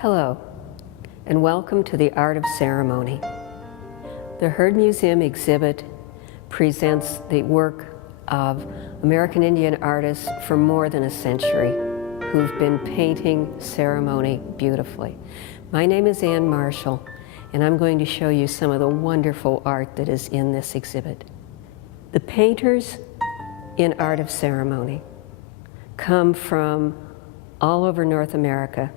Hello, and welcome to the Art of Ceremony. The Heard Museum exhibit presents the work of American Indian artists for more than a century who've been painting ceremony beautifully. My name is Ann Marshall, and I'm going to show you some of the wonderful art that is in this exhibit. The painters in Art of Ceremony come from all over North America,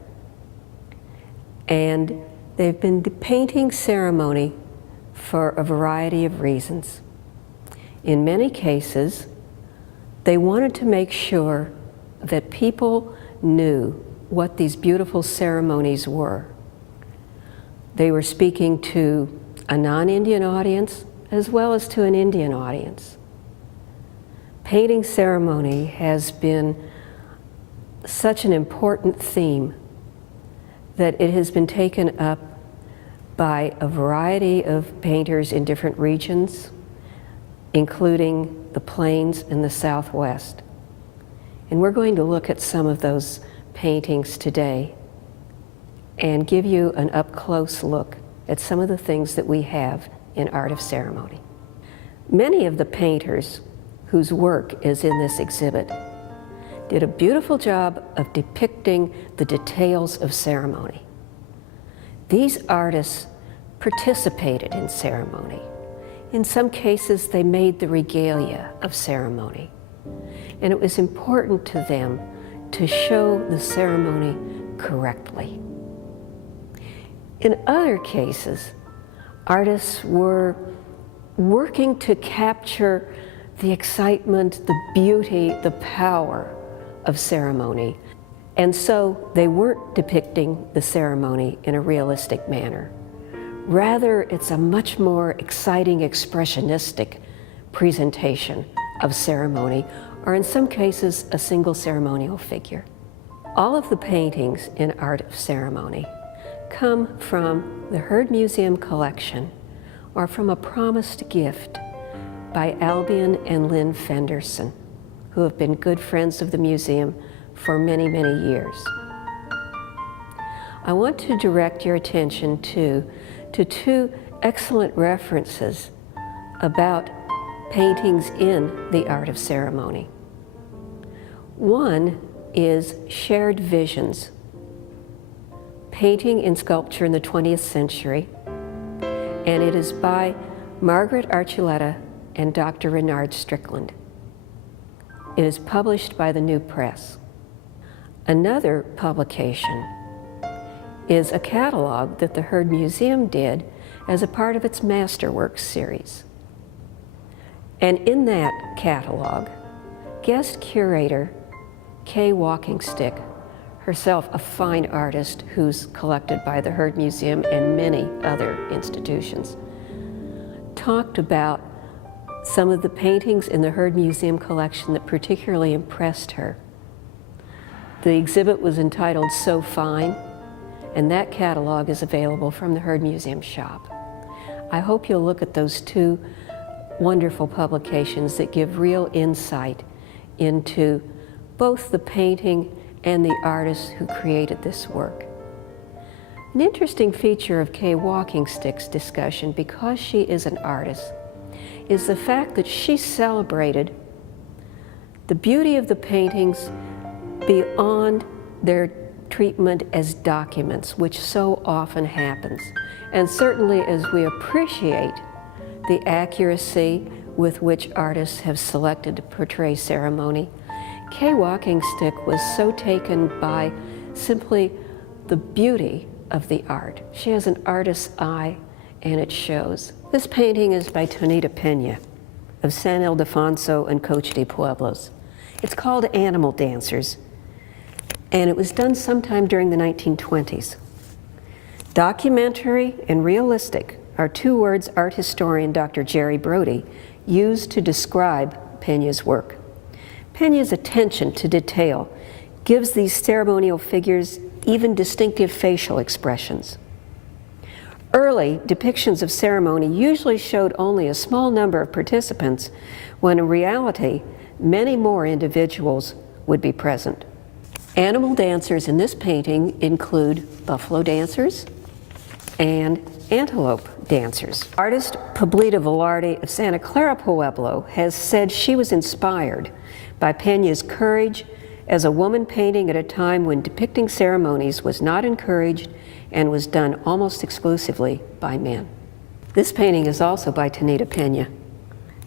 and they've been painting ceremony for a variety of reasons. In many cases, they wanted to make sure that people knew what these beautiful ceremonies were. They were speaking to a non-Indian audience as well as to an Indian audience. Painting ceremony has been such an important theme that it has been taken up by a variety of painters in different regions, including the Plains and the Southwest. And we're going to look at some of those paintings today and give you an up-close look at some of the things that we have in Art of Ceremony. Many of the painters whose work is in this exhibit did a beautiful job of depicting the details of ceremony. These artists participated in ceremony. In some cases, they made the regalia of ceremony. And it was important to them to show the ceremony correctly. In other cases, artists were working to capture the excitement, the beauty, the power of ceremony. And so they weren't depicting the ceremony in a realistic manner. Rather, it's a much more exciting, expressionistic presentation of ceremony, or in some cases, a single ceremonial figure. All of the paintings in Art of Ceremony come from the Heard Museum collection or from a promised gift by Albion and Lynne Fenderson, who have been good friends of the museum for many, many years. I want to direct your attention to two excellent references about paintings in the Art of Ceremony. One is Shared Visions, painting and sculpture in the 20th century, and it is by Margaret Archuleta and Dr. Renard Strickland. It is published by the New Press. Another publication is a catalog that the Heard Museum did as a part of its Masterworks series. And in that catalog, guest curator Kay Walkingstick, herself a fine artist who's collected by the Heard Museum and many other institutions, talked about some of the paintings in the Heard Museum collection that particularly impressed her. The exhibit was entitled So Fine, and that catalog is available from the Heard Museum shop. I hope you'll look at those two wonderful publications that give real insight into both the painting and the artists who created this work. An interesting feature of Kay Walkingstick's discussion, because she is an artist, is the fact that she celebrated the beauty of the paintings beyond their treatment as documents, which so often happens. And certainly as we appreciate the accuracy with which artists have selected to portray ceremony, Kay Walkingstick was so taken by simply the beauty of the art. She has an artist's eye, and it shows. This painting is by Tonita Pena of San Ildefonso and Coche de Pueblos. It's called Animal Dancers, and it was done sometime during the 1920s. Documentary and realistic are two words art historian Dr. Jerry Brody used to describe Pena's work. Pena's attention to detail gives these ceremonial figures even distinctive facial expressions. Early depictions of ceremony usually showed only a small number of participants, when in reality, many more individuals would be present. Animal dancers in this painting include buffalo dancers and antelope dancers. Artist Pablita Velarde of Santa Clara, Pueblo, has said she was inspired by Pena's courage as a woman painting at a time when depicting ceremonies was not encouraged and was done almost exclusively by men. This painting is also by Tonita Pena.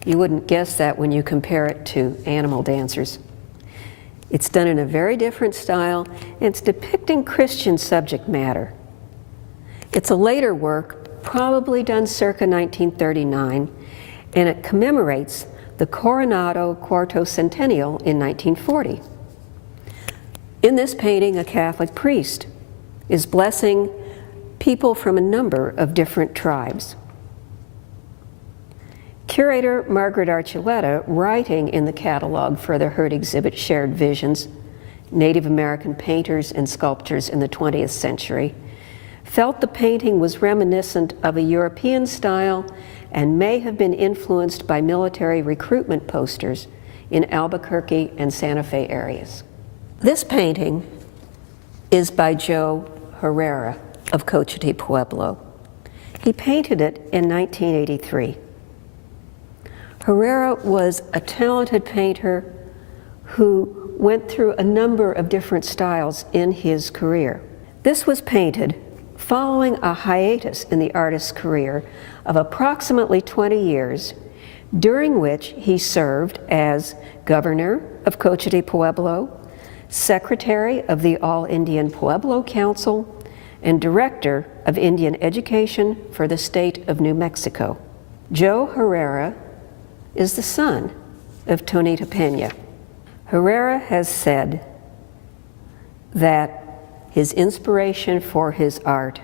You wouldn't guess that when you compare it to animal dancers. It's done in a very different style, and it's depicting Christian subject matter. It's a later work, probably done circa 1939, and it commemorates the Coronado Quarto Centennial in 1940. In this painting, a Catholic priest is blessing people from a number of different tribes. Curator Margaret Archuleta, writing in the catalog for the Hurd exhibit Shared Visions, Native American Painters and Sculptors in the 20th Century, felt the painting was reminiscent of a European style and may have been influenced by military recruitment posters in Albuquerque and Santa Fe areas. This painting is by Joe Herrera of Cochiti, Pueblo. He painted it in 1983. Herrera was a talented painter who went through a number of different styles in his career. This was painted following a hiatus in the artist's career of approximately 20 years, during which he served as governor of Cochiti, Pueblo, secretary of the All-Indian Pueblo Council, and director of Indian Education for the state of New Mexico. Joe Herrera is the son of Tonita Pena. Herrera has said that his inspiration for his art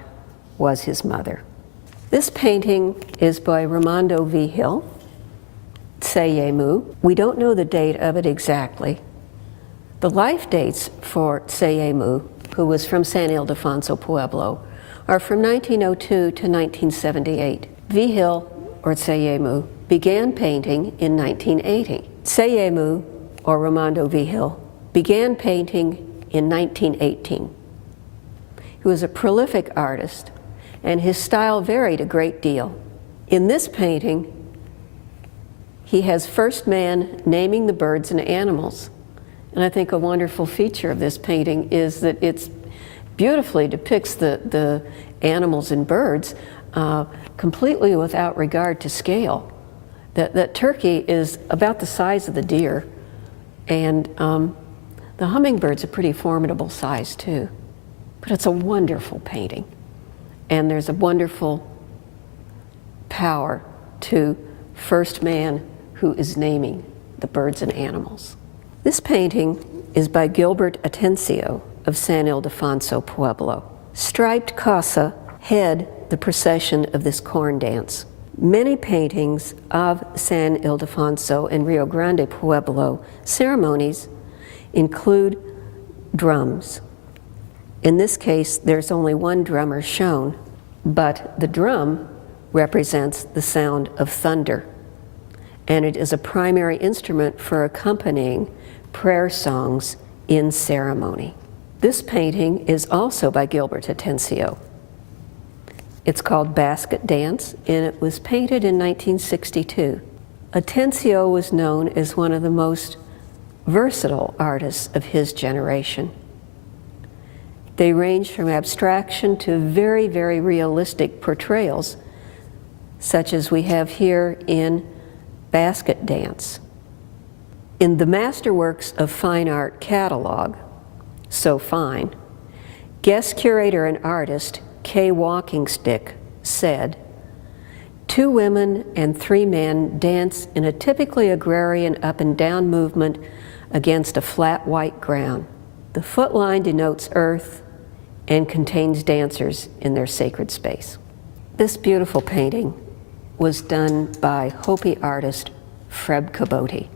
was his mother. This painting is by Ramando Vigil, Tseyemu. We don't know the date of it exactly. The life dates for Tseyemu, who was from San Ildefonso, Pueblo, are from 1902 to 1978. Vigil, or Tseyemu, began painting in 1980. Tseyemu, or Ramando Vigil, began painting in 1918. He was a prolific artist, and his style varied a great deal. In this painting, he has first man naming the birds and animals. And I think a wonderful feature of this painting is that it beautifully depicts the animals and birds completely without regard to scale. That turkey is about the size of the deer, and the hummingbird's a pretty formidable size too. But it's a wonderful painting, and there's a wonderful power to first man who is naming the birds and animals. This painting is by Gilbert Atencio of San Ildefonso, Pueblo. Striped casa head the procession of this corn dance. Many paintings of San Ildefonso and Rio Grande, Pueblo ceremonies include drums. In this case, there's only one drummer shown, but the drum represents the sound of thunder, and it is a primary instrument for accompanying prayer songs in ceremony. This painting is also by Gilbert Atencio. It's called Basket Dance, and it was painted in 1962. Atencio was known as one of the most versatile artists of his generation. They range from abstraction to very, very realistic portrayals, such as we have here in Basket Dance. In the Masterworks of Fine Art catalog, So Fine, guest curator and artist Kay Walkingstick said, "2 women and 3 men dance in a typically agrarian up and down movement against a flat white ground. The foot line denotes earth and contains dancers in their sacred space." This beautiful painting was done by Hopi artist Freb Cabote.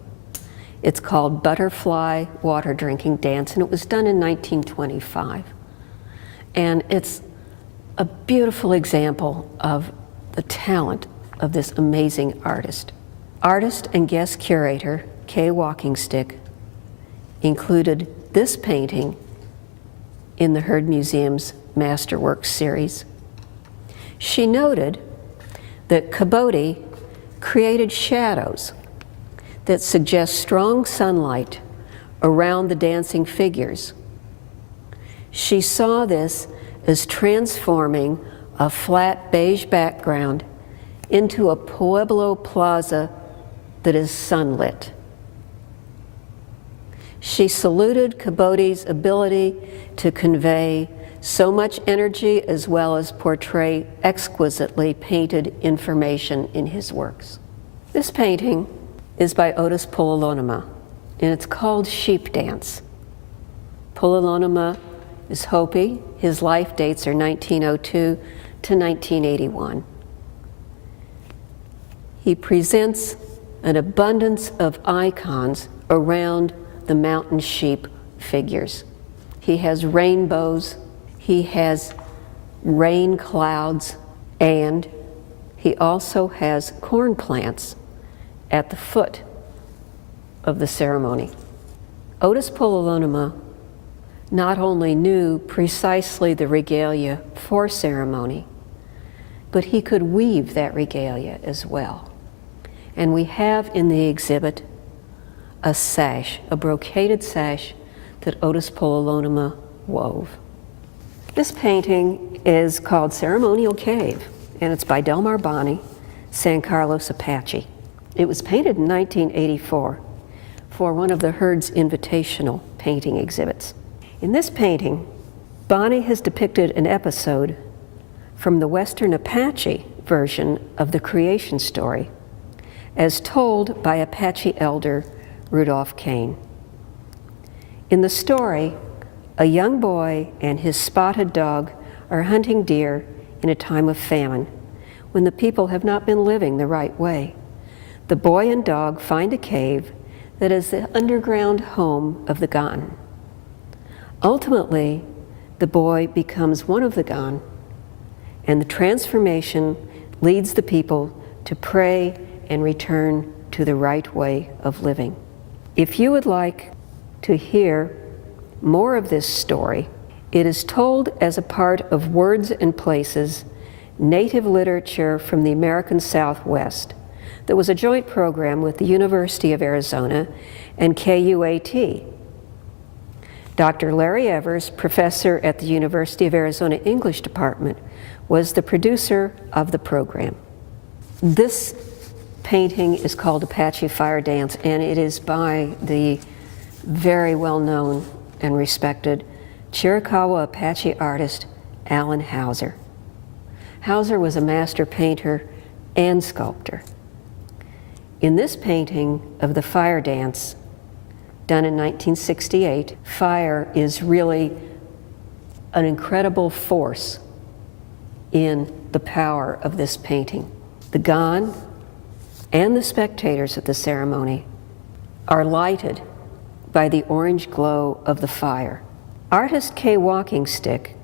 It's called Butterfly Water Drinking Dance, and it was done in 1925. And it's a beautiful example of the talent of this amazing artist. Artist and guest curator Kay Walkingstick included this painting in the Heard Museum's Masterworks series. She noted that Capote created shadows that suggest strong sunlight around the dancing figures. She saw this as transforming a flat beige background into a Pueblo plaza that is sunlit. She saluted Capote's ability to convey so much energy as well as portray exquisitely painted information in his works. This painting is by Otis Pueblo, and it's called Sheep Dance. Pueblo is Hopi. His life dates are 1902 to 1981. He presents an abundance of icons around the mountain sheep figures. He has rainbows, he has rain clouds, and he also has corn plants at the foot of the ceremony. Otis Pueblo not only knew precisely the regalia for ceremony, but he could weave that regalia as well. And we have in the exhibit a sash, a brocaded sash that Otis Pueblo wove. This painting is called Ceremonial Cave, and it's by Delmar Bonney, San Carlos, Apache. It was painted in 1984 for one of the Heard's invitational painting exhibits. In this painting, Bonney has depicted an episode from the Western Apache version of the creation story, as told by Apache elder Rudolph Kane. In the story, a young boy and his spotted dog are hunting deer in a time of famine, when the people have not been living the right way. The boy and dog find a cave that is the underground home of the Gan. Ultimately, the boy becomes one of the Gan, and the transformation leads the people to pray and return to the right way of living. If you would like to hear more of this story, it is told as a part of Words and Places, Native Literature from the American Southwest, that was a joint program with the University of Arizona and KUAT. Dr. Larry Evers, professor at the University of Arizona English Department, was the producer of the program. This painting is called Apache Fire Dance, and it is by the very well-known and respected Chiricahua Apache artist Alan Hauser. Hauser was a master painter and sculptor. In this painting of the fire dance, done in 1968, fire is really an incredible force in the power of this painting. The Gan and the spectators at the ceremony are lighted by the orange glow of the fire. Artist Kay Walking Stick,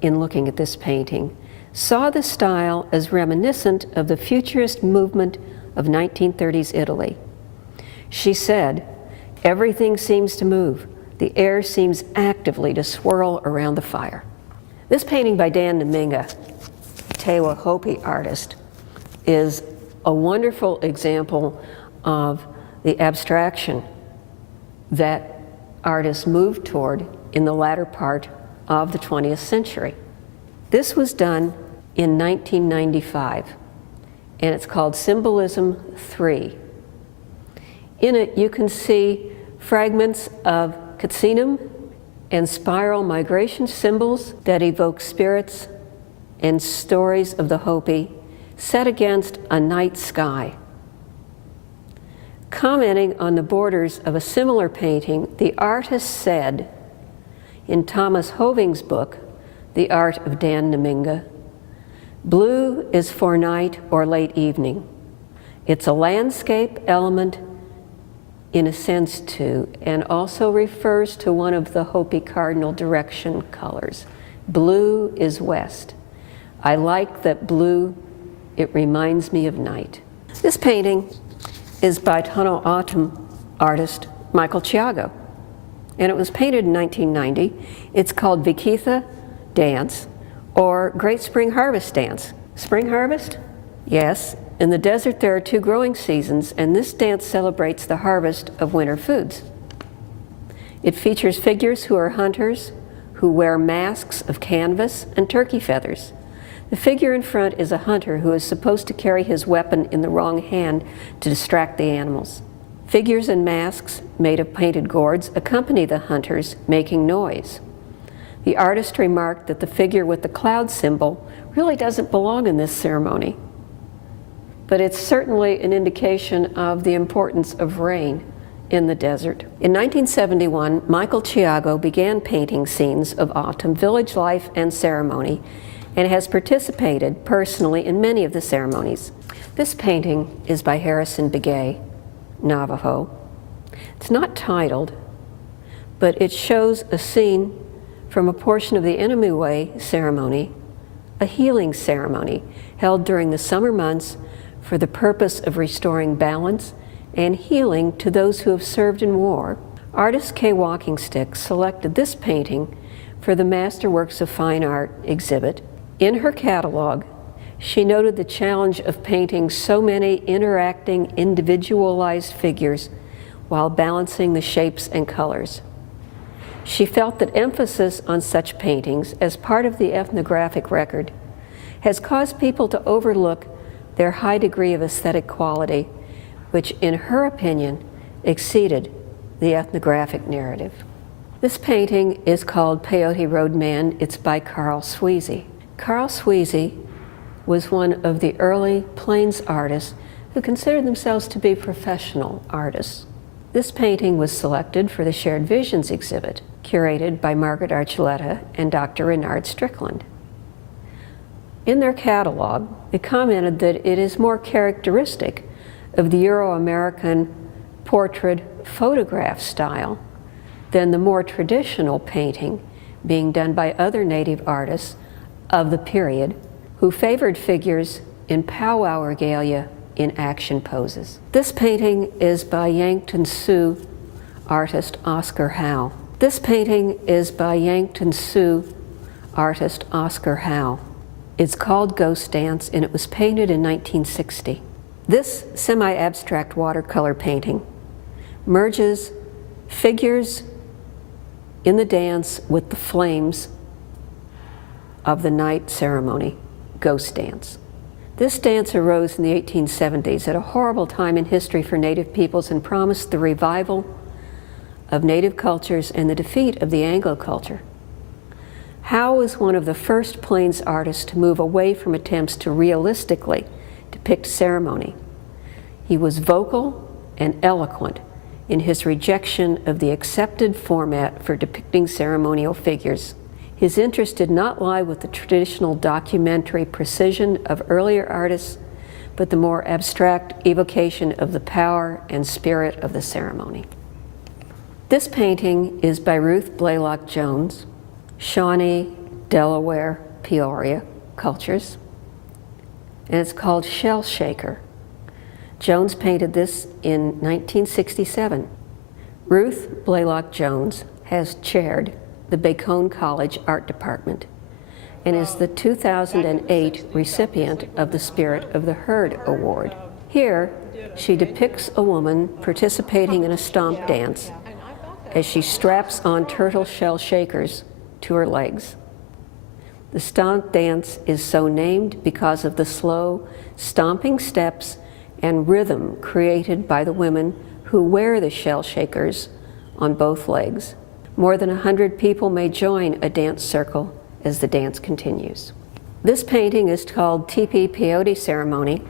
in looking at this painting, saw the style as reminiscent of the futurist movement of 1930s Italy. She said, "Everything seems to move. The air seems actively to swirl around the fire." This painting by Dan Dominga, Tewa Hopi artist, is a wonderful example of the abstraction that artists moved toward in the latter part of the 20th century. This was done in 1995, and it's called Symbolism 3. In it, you can see fragments of Katsinam and spiral migration symbols that evoke spirits and stories of the Hopi set against a night sky. Commenting on the borders of a similar painting, the artist said in Thomas Hoving's book, The Art of Dan Dominga, "Blue is for night or late evening. It's a landscape element in a sense too, and also refers to one of the Hopi cardinal direction colors. Blue is west. I like that blue, it reminds me of night." This painting is by Tohono O'odham artist Michael Chiago. and it was painted in 1990. It's called Vikitha Dance, or Great Spring Harvest Dance. Spring harvest? Yes. In the desert there are 2 growing seasons, and this dance celebrates the harvest of winter foods. It features figures who are hunters, who wear masks of canvas and turkey feathers. The figure in front is a hunter who is supposed to carry his weapon in the wrong hand to distract the animals. Figures and masks made of painted gourds accompany the hunters, making noise. The artist remarked that the figure with the cloud symbol really doesn't belong in this ceremony, but it's certainly an indication of the importance of rain in the desert. In 1971, Michael Chiago began painting scenes of autumn village life and ceremony, and has participated personally in many of the ceremonies. This painting is by Harrison Begay, Navajo. It's not titled, but it shows a scene from a portion of the Inamue ceremony, a healing ceremony held during the summer months for the purpose of restoring balance and healing to those who have served in war. Artist Kay Walking Stick selected this painting for the Masterworks of Fine Art exhibit. In her catalog, she noted the challenge of painting so many interacting, individualized figures while balancing the shapes and colors. She felt that emphasis on such paintings as part of the ethnographic record has caused people to overlook their high degree of aesthetic quality, which, in her opinion, exceeded the ethnographic narrative. This painting is called Peyote Road Man. It's by Carl Sweezy. Carl Sweezy was one of the early Plains artists who considered themselves to be professional artists. This painting was selected for the Shared Visions exhibit, curated by Margaret Archuleta and Dr. Renard Strickland. In their catalog, it commented that it is more characteristic of the Euro-American portrait photograph style than the more traditional painting being done by other native artists of the period who favored figures in powwow regalia in action poses. This painting is by Yankton Sioux artist Oscar Howe. This painting is by Yankton Sioux artist Oscar Howe. It's called Ghost Dance, and it was painted in 1960. This semi-abstract watercolor painting merges figures in the dance with the flames of the night ceremony, Ghost Dance. This dance arose in the 1870s at a horrible time in history for Native peoples and promised the revival of Native cultures and the defeat of the Anglo culture. Howe was one of the first Plains artists to move away from attempts to realistically depict ceremony. He was vocal and eloquent in his rejection of the accepted format for depicting ceremonial figures. His interest did not lie with the traditional documentary precision of earlier artists, but the more abstract evocation of the power and spirit of the ceremony. This painting is by Ruth Blaylock Jones, Shawnee, Delaware, Peoria cultures, and it's called Shell Shaker. Jones painted this in 1967. Ruth Blaylock Jones has chaired the Bacone College Art Department and is the 2008 recipient of the Spirit of the Herd Award. Here, she depicts a woman participating in a stomp dance as she straps on turtle shell shakers to her legs. The stomp dance is so named because of the slow, stomping steps and rhythm created by the women who wear the shell shakers on both legs. More than 100 people may join a dance circle as the dance continues. This painting is called Teepee Peyote Ceremony,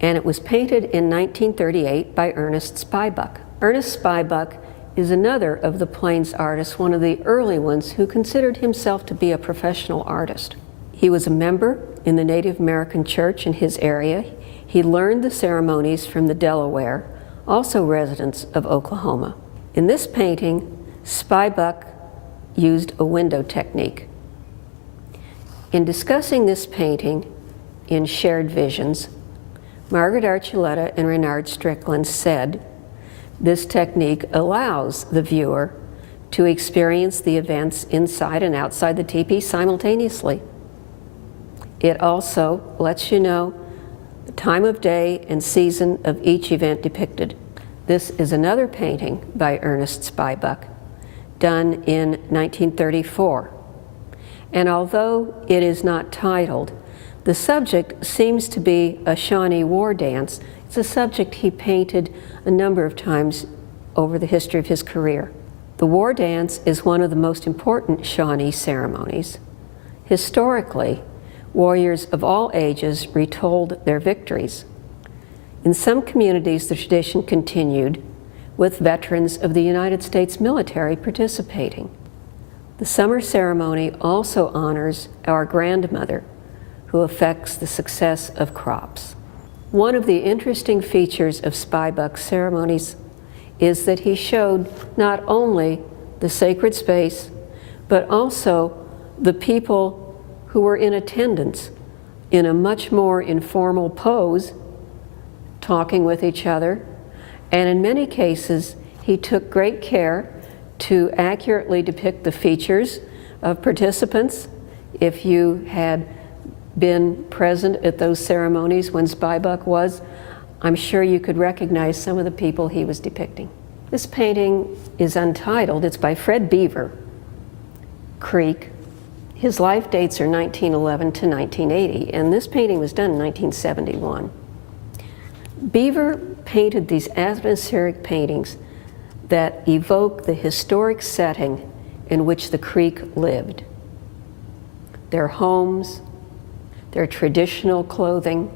and it was painted in 1938 by Ernest Spybuck. Ernest Spybuck is another of the Plains artists, one of the early ones who considered himself to be a professional artist. He was a member in the Native American church in his area. He learned the ceremonies from the Delaware, also residents of Oklahoma. In this painting, Spybuck used a window technique. In discussing this painting in Shared Visions, Margaret Archuleta and Renard Strickland said, "This technique allows the viewer to experience the events inside and outside the teepee simultaneously. It also lets you know the time of day and season of each event depicted. This is another painting by Ernest Spybuck, done in 1934. And although it is not titled, the subject seems to be a Shawnee war dance. It's a subject he painted a number of times over the history of his career. The war dance is one of the most important Shawnee ceremonies. Historically, warriors of all ages retold their victories. In some communities, the tradition continued, with veterans of the United States military participating. The summer ceremony also honors our grandmother, who affects the success of crops. One of the interesting features of Spybuck's ceremonies is that he showed not only the sacred space, but also the people who were in attendance in a much more informal pose, talking with each other. And in many cases, he took great care to accurately depict the features of participants. If you had been present at those ceremonies when Spybuck was, I'm sure you could recognize some of the people he was depicting. This painting is untitled. It's by Fred Beaver, Creek. His life dates are 1911 to 1980, and this painting was done in 1971. Beaver painted these atmospheric paintings that evoke the historic setting in which the Creek lived. Their homes, their traditional clothing,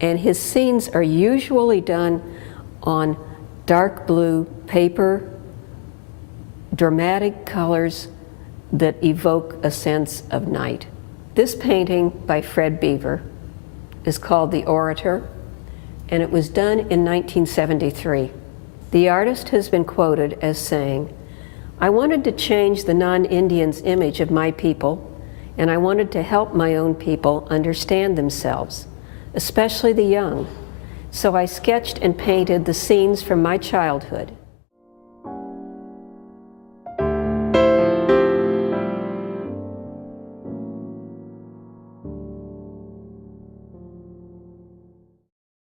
and his scenes are usually done on dark blue paper, dramatic colors that evoke a sense of night. This painting by Fred Beaver is called The Orator, and it was done in 1973. The artist has been quoted as saying, "I wanted to change the non-Indians' image of my people, and I wanted to help my own people understand themselves, especially the young. So I sketched and painted the scenes from my childhood.